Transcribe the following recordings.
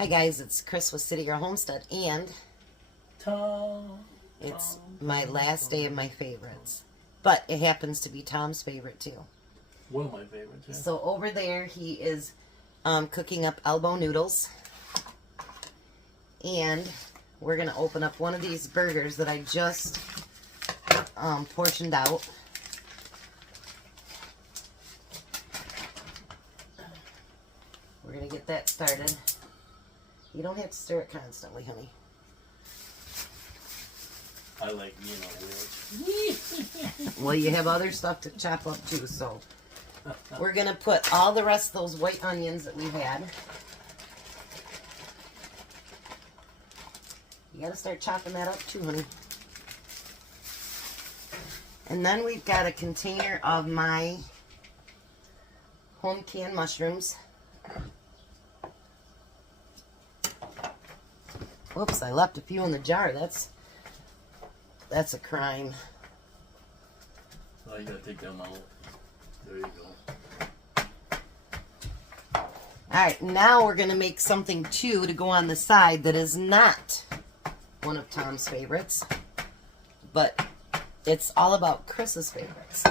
Hi guys, it's Kris with City Girl Homestead, and it's my last day of my favorites. But it happens to be Tom's favorite too. One of my favorites, yeah. So over there he is cooking up elbow noodles. And we're going to open up one of these burgers that I just portioned out. We're going to get that started. You don't have to stir it constantly, honey. I like being on wheels. Well, you have other stuff to chop up too, so we're going to put all the rest of those white onions that we had. You got to start chopping that up too, honey. And then we've got a container of my home canned mushrooms. Whoops, I left a few in the jar. That's a crime. Oh, you gotta take them out. There you go. Alright, now we're going to make something too to go on the side that is not one of Tom's favorites, but it's all about Chris's favorites.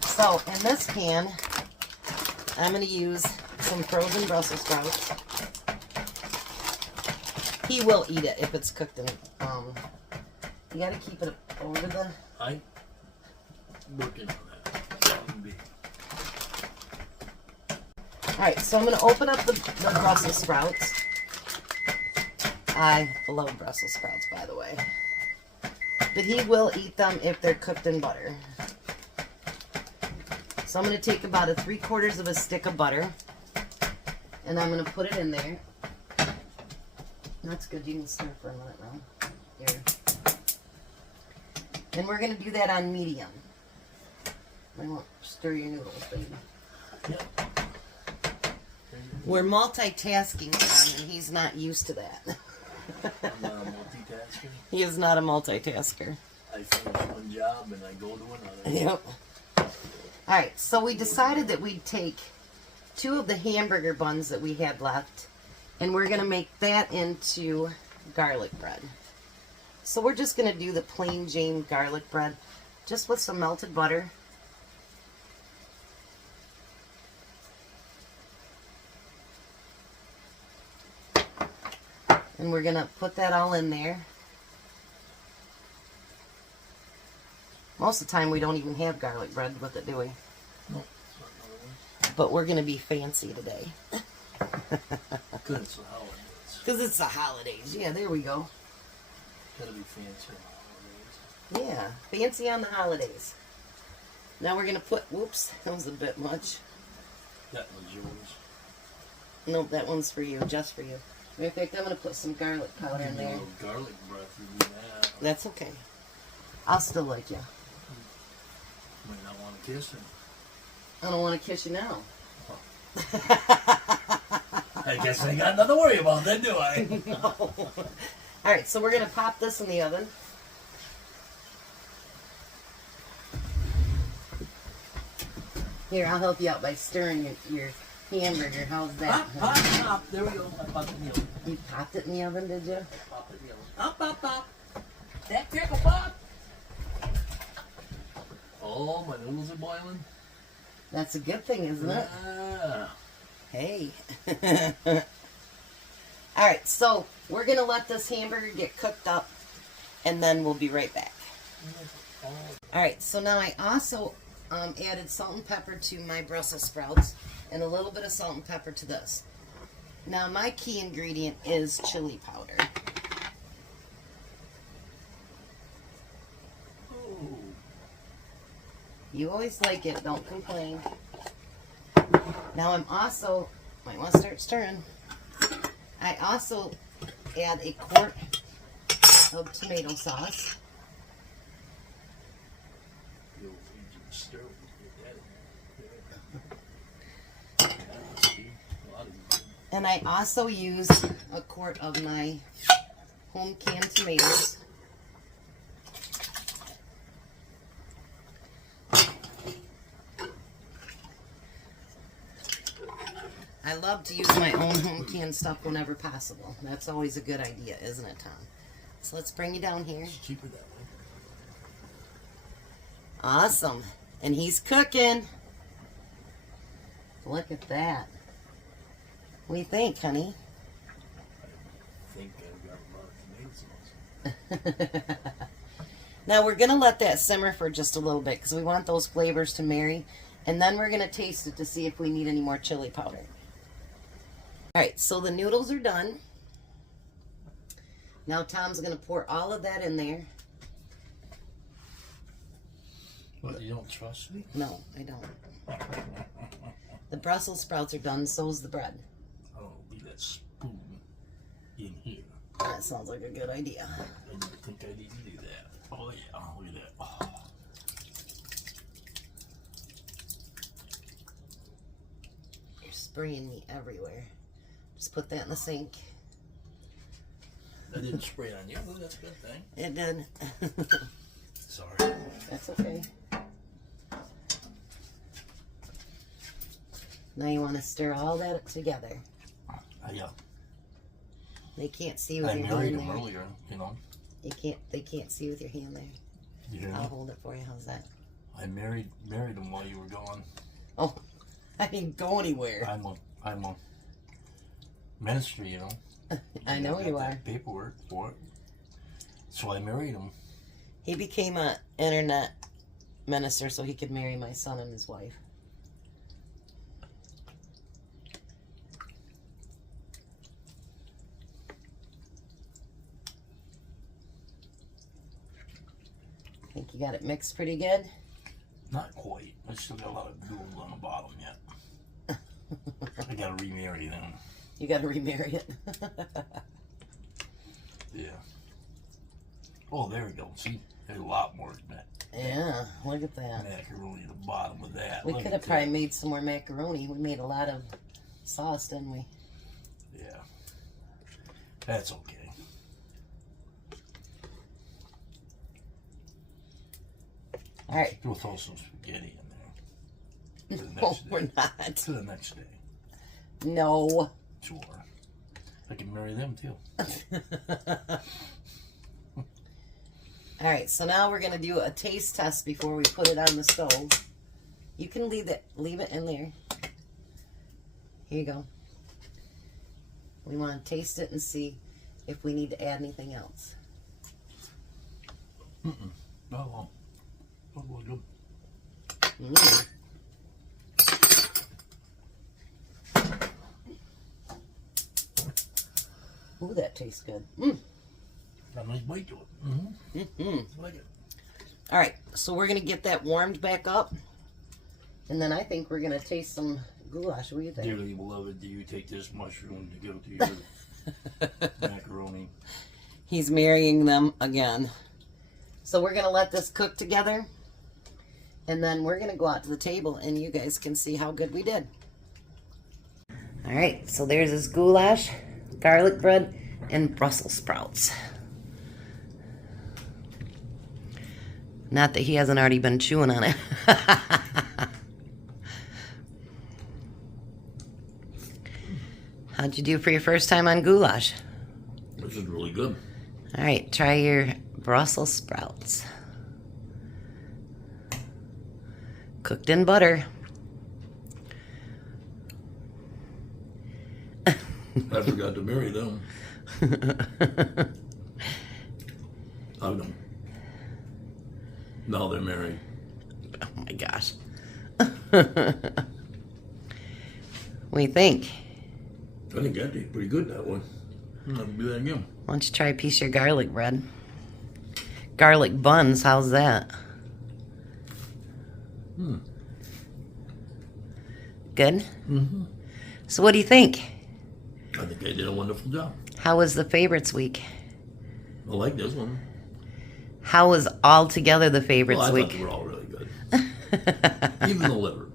So, in this pan, I'm going to use some frozen Brussels sprouts. He will eat it if it's cooked in. You got to keep it over the. I'm working on that. All right, so I'm going to open up the Brussels sprouts. I love Brussels sprouts, by the way, but he will eat them if they're cooked in butter. So I'm going to take about 3/4 of a stick of butter, and I'm going to put it in there. That's good. You can stir for a minute now. Here. And we're going to do that on medium. I won't stir your noodles, baby. Yep. We're multitasking, Tom, and he's not used to that. I'm not a multitasker. He is not a multitasker. I finish one job and I go to another. Yep. Alright, so we decided that we'd take 2 of the hamburger buns that we had left, and we're going to make that into garlic bread. So we're just going to do the plain Jane garlic bread, just with some melted butter. And we're going to put that all in there. Most of the time we don't even have garlic bread with it, do we? No. But we're going to be fancy today. Because it's the holidays. Because it's the holidays. Yeah, there we go. Gotta be fancy on the holidays. Yeah, fancy on the holidays. Now we're going to put, whoops, that was a bit much. That one's yours. Nope, that one's for you, just for you. Matter of fact, I'm going to put some garlic powder in there. Garlic breath would be that. That's okay. I'll still like you. Might not want to kiss him. I don't want to kiss you now. I guess I got nothing to worry about then, do I? No. Alright, so we're going to pop this in the oven. Here, I'll help you out by stirring your hamburger. How's that? Pop, pop, pop. There we go. I popped it in the oven. You popped it in the oven, did you? Pop it in the oven. Pop, pop, pop. That crackle pop. Oh, my noodles are boiling. That's a good thing, isn't it? Yeah. Hey. Alright, so we're going to let this hamburger get cooked up, and then we'll be right back. Alright, so now I also added salt and pepper to my Brussels sprouts, and a little bit of salt and pepper to this. Now my key ingredient is chili powder. Oh. You always like it, don't complain. Now I'm also, might want to start stirring. I also add 1 quart of tomato sauce. And I also use 1 quart of my home canned tomatoes. love to use my own home canned stuff whenever possible. That's always a good idea, isn't it, Tom? So let's bring you down here. It's cheaper that way. Awesome. And he's cooking. Look at that. What do you think, honey? I think I've got a lot of tomato sauce. Now we're going to let that simmer for just a little bit because we want those flavors to marry. And then we're going to taste it to see if we need any more chili powder. Alright, so the noodles are done. Now Tom's going to pour all of that in there. What, you don't trust me? No, I don't. The Brussels sprouts are done, so's the bread. Oh, leave that spoon in here. That sounds like a good idea. I didn't think I need to do that. Oh yeah, look at that. Oh. You're spraying me everywhere. Just put that in the sink. I didn't spray it on you. Oh, that's a good thing. It did. Sorry. That's okay. Now you want to stir all that together. Yeah. They can't see with I your married hand him there. earlier, you know. They can't see with your hand there. You hear me? I'll hold it for you. How's that? I married him while you were gone. Oh, I didn't go anywhere. I'm a ministry, you know. I know got you that are. Paperwork for it. So I married him. He became an internet minister so he could marry my son and his wife. Think you got it mixed pretty good? Not quite. I still got a lot of gold on the bottom yet. I gotta remarry them. You got to remarry it. Yeah. Oh, there we go. See, there's a lot more than that. Yeah, look at that. Macaroni at the bottom of that. We Look could at have probably that. made some more macaroni. We made a lot of sauce, didn't we? Yeah. That's okay. All right. We'll throw some spaghetti in there. For the No, next day. we're not. To the next day. No. Sure. I can marry them too. All right, so now we're gonna do a taste test before we put it on the stove. You can leave it in there. Here you go. We want to taste it and see if we need to add anything else. Oh, well. Oh, well, good. Mm. Ooh, that tastes good. Mm. Got a nice bite to it. Mm-hmm. Mm-hmm. I like it. All right, so we're gonna get that warmed back up, and then I think we're gonna taste some goulash. What do you think? Dearly beloved, do you take this mushroom to go to your macaroni? He's marrying them again. So we're gonna let this cook together, and then we're gonna go out to the table, and you guys can see how good we did. All right, so there's his goulash, garlic bread, and Brussels sprouts. Not that he hasn't already been chewing on it. How'd you do for your first time on goulash? This is really good. All right, try your Brussels sprouts. Cooked in butter. I forgot to marry them. I don't. Now they're married. Oh my gosh. What do you think? I think that did pretty good, that one. I'll do that again. Why don't you try a piece of your garlic bread? Garlic buns, how's that? Good? Mm-hmm. So what do you think? I think I did a wonderful job. How was the favorites week? I like this one. How was altogether the favorites Well, I week? thought they were all really good. Even the liver.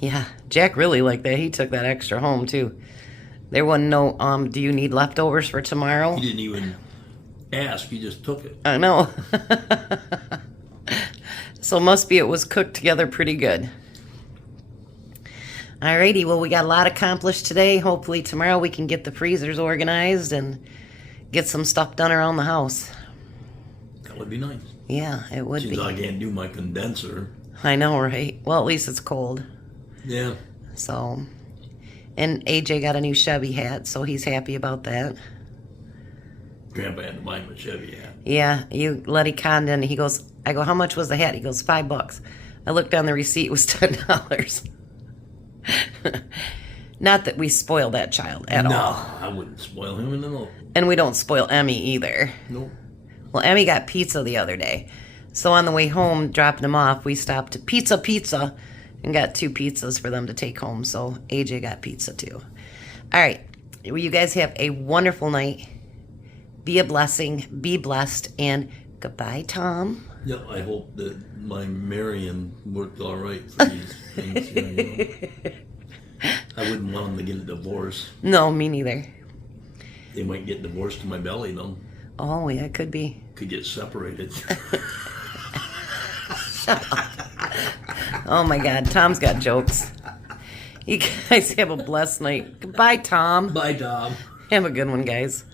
Yeah, Jack really liked that. He took that extra home too. There wasn't no, do you need leftovers for tomorrow? He didn't even ask, he just took it. I know. So must be it was cooked together pretty good. Alrighty, well, we got a lot accomplished today. Hopefully tomorrow we can get the freezers organized and get some stuff done around the house. That would be nice. Yeah, it would Seems be. I can't do my condenser. I know, right? Well, at least it's cold. Yeah. So, and AJ got a new Chevy hat, so he's happy about that. Grandpa had to buy him a Chevy hat. Yeah, you let it condon. He goes, I go, how much was the hat? He goes, $5. I looked on the receipt, it was $10. Not that we spoil that child at all. No, I wouldn't spoil him in the middle. And we don't spoil Emmy either. Nope. Well, Emmy got pizza the other day. So on the way home, dropping him off, we stopped at Pizza and got 2 pizzas for them to take home. So AJ got pizza too. All right. Well, you guys have a wonderful night. Be a blessing. Be blessed. And goodbye, Tom. Yep, I hope that my Marion worked all right for these things. Here, I wouldn't want them to get a divorce. No, me neither. They might get divorced to my belly, though. Oh, yeah, it could be. Could get separated. Oh, my God. Tom's got jokes. You guys have a blessed night. Goodbye, Tom. Bye, Tom. Have a good one, guys.